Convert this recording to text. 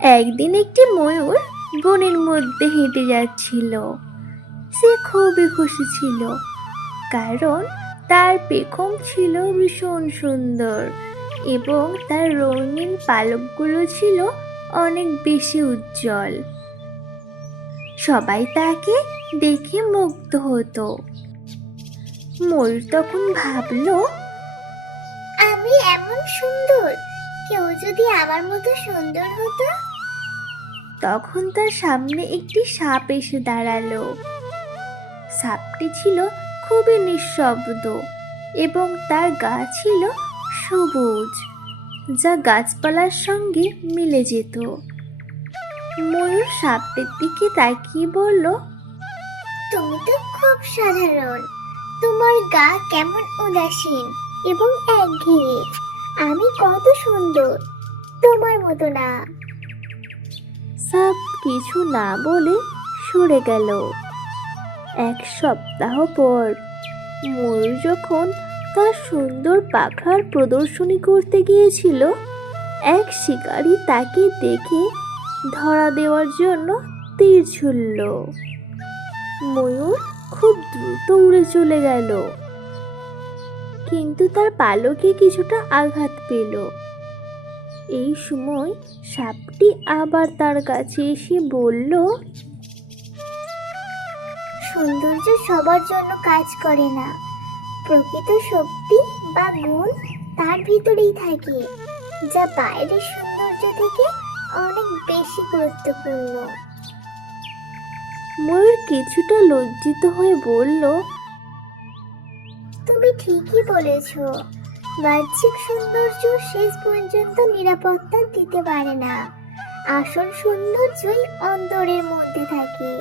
একদিন একটি ময়ূর বনের মধ্যে হেঁটে যাচ্ছিল। সে খুবই খুশি ছিল, কারণ তার পেখম ছিল ভীষণ সুন্দর এবং তার রঙিন পালকগুলো ছিল অনেক বেশি উজ্জ্বল। সবাই তাকে দেখে মুগ্ধ হতো। ময়ূর তখন ভাবলো, আমি এমন সুন্দর, কেউ যদি আমার মতো সুন্দর হতো। তখন তার সামনে একটি সাপ এসে দাঁড়ালো। সাপটি ছিল খুবই নিঃশব্দ এবং তার গা ছিল সবুজ, যা গাছপালার সঙ্গে মিলে যেত। ময়ূর সাপটির দিকে তাকিয়ে বলল, তুমি তো খুব সাধারণ, তোমার গা কেমন উদাসীন এবং একঘেয়ে। আমি কত সুন্দর, তোমার মতো না। সাপ কিছু না বলে সরে গেল। এক সপ্তাহ পর ময়ূর যখন তার সুন্দর পাখার প্রদর্শনী করতে গিয়েছিল, এক শিকারী তাকে দেখে ধরা দেওয়ার জন্য তীর ছুড়ল। ময়ূর খুব দ্রুত উড়ে চলে গেল, কিন্তু তার পালকে কিছুটা আঘাত পেল। এই সময় সাপটি আবার তার কাছে এসে বলল, সৌন্দর্য সবার জন্য কাজ করে না, প্রকৃত শক্তি বা গুণ তার ভিতরেই থাকে, যা বাইরের সৌন্দর্য থেকে অনেক বেশি গুরুত্বপূর্ণ। ময়ূর কিছুটা লজ্জিত হয়ে বলল, তুমি ঠিকই বলেছ, বাহ্যিক সৌন্দর্য শেষ পর্যন্ত নিরাপত্তা দিতে পারে না। আসল সৌন্দর্যই অন্তরের মধ্যে থাকে।